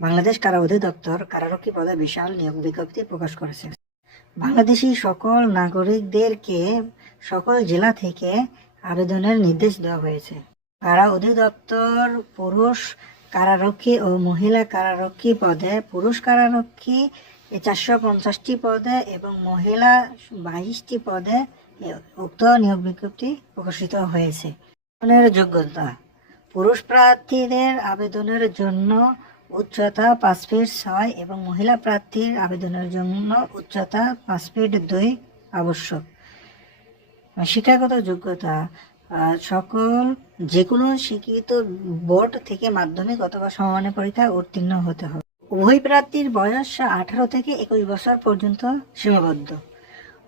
বাংলাদেশ কারা অধিদপ্তর কারারক্ষী পদে বিশাল নিয়োগ বিজ্ঞপ্তি প্রকাশ করেছে। বাংলাদেশি সকল নাগরিকদেরকে সকল জেলা থেকে আবেদনের নির্দেশ দেওয়া হয়েছে। কারা অধিদপ্তর পুরুষ কারারক্ষী ও মহিলা কারারক্ষী পদে পুরুষ কারারক্ষী 450টি পদে এবং মহিলা 22টি পদে উক্ত নিয়োগ বিজ্ঞপ্তি প্রকাশিত হয়েছে। আবেদনের যোগ্যতা: পুরুষ প্রার্থীদের আবেদনের জন্য উচ্চতা 5 ফিট 6 এবং মহিলা প্রার্থীর আবেদনের জন্য উচ্চতা 5 ফিট 2 আবশ্যক। শিক্ষাগত যোগ্যতা: সকল যে কোনো স্বীকৃত বোর্ড থেকে মাধ্যমিক অথবা সমমানের পরীক্ষায় উত্তীর্ণ হতে হবে। উভয় প্রার্থীর বয়স 18 থেকে 21 বছর পর্যন্ত সীমাবদ্ধ।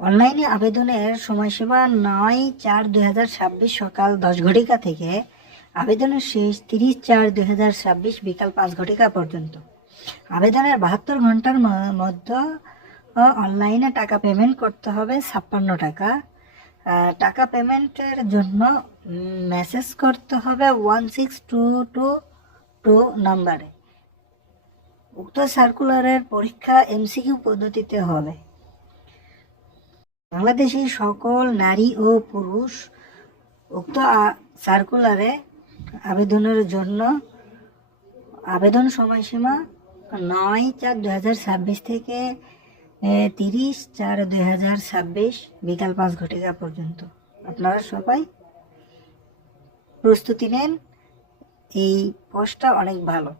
অনলাইনে আবেদনের সময়সীমা 9/4/2026 সকাল 10 ঘটিকা থেকে আবেদনের শেষ 30/4/2026 বিকাল 5 ঘটিকা পর্যন্ত। আবেদনের 72 ঘন্টার মধ্যে অনলাইনে টাকা পেমেন্ট করতে হবে 56 টাকা। টাকা পেমেন্টের জন্য মেসেজ করতে হবে 16222 নম্বরে। উক্ত সার্কুলারের পরীক্ষা MCQ পদ্ধতিতে হবে। বাংলাদেশের সকল নারী ও পুরুষ উক্ত সার্কুলারে আবেদনের জন্য আবেদন সময়সীমা 9/4/2026 থেকে 30/4/2026 বিকাল 5 ঘটিকা পর্যন্ত। আপনারা সবাই প্রস্তুতি নেন, এই পোস্টটা অনেক ভালো।